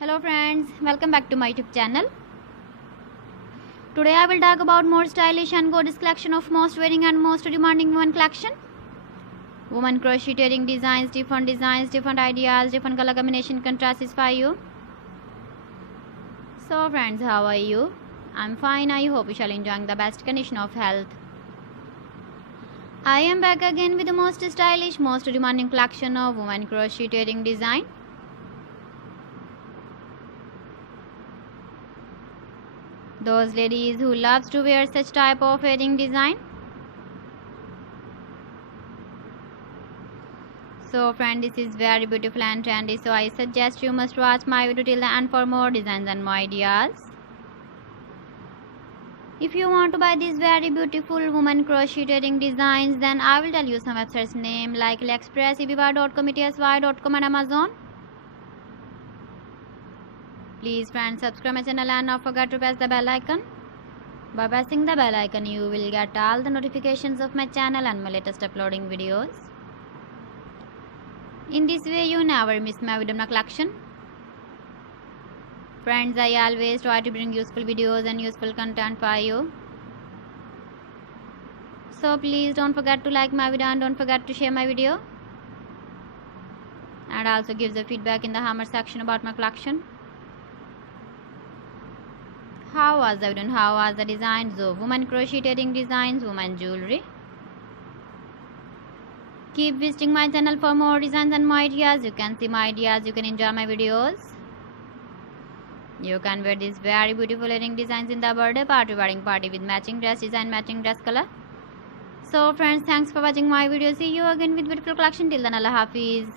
Hello friends, welcome back to my YouTube channel. Today I will talk about more stylish and gorgeous collection of most wearing and most demanding women collection. Women crocheting designs, different ideas, different color combination can satisfy you. So friends, how are you? I'm fine. I hope you shall enjoying the best condition of health. I am back again with the most stylish, most demanding collection of women crocheting design. Those ladies who loves to wear such type of wedding design. So friend, this is very beautiful and trendy, so I suggest you must watch my video till the end for more designs and more ideas. If you want to buy these very beautiful woman crocheting designs, then I will tell you some websites name like AliExpress, eBay.com, etsy.com and Amazon. Please friends, subscribe my channel and not forget to press the bell icon. By pressing the bell icon, you will get all the notifications of my channel and my latest uploading videos. In this way, you never miss my video collection. Friends, I always try to bring useful videos and useful content for you. So please don't forget to like my video and don't forget to share my video. And also give the feedback in the comment section about my collection. How was the video and how was the designs of women crocheting designs, women jewelry? Keep visiting my channel for more designs and more ideas. You can see my ideas, you can enjoy my videos. You can wear these very beautiful wedding designs in the birthday party, wedding party with matching dress design, matching dress color. So friends, thanks for watching my video. See you again with beautiful collection. Till then, Allah Hafiz.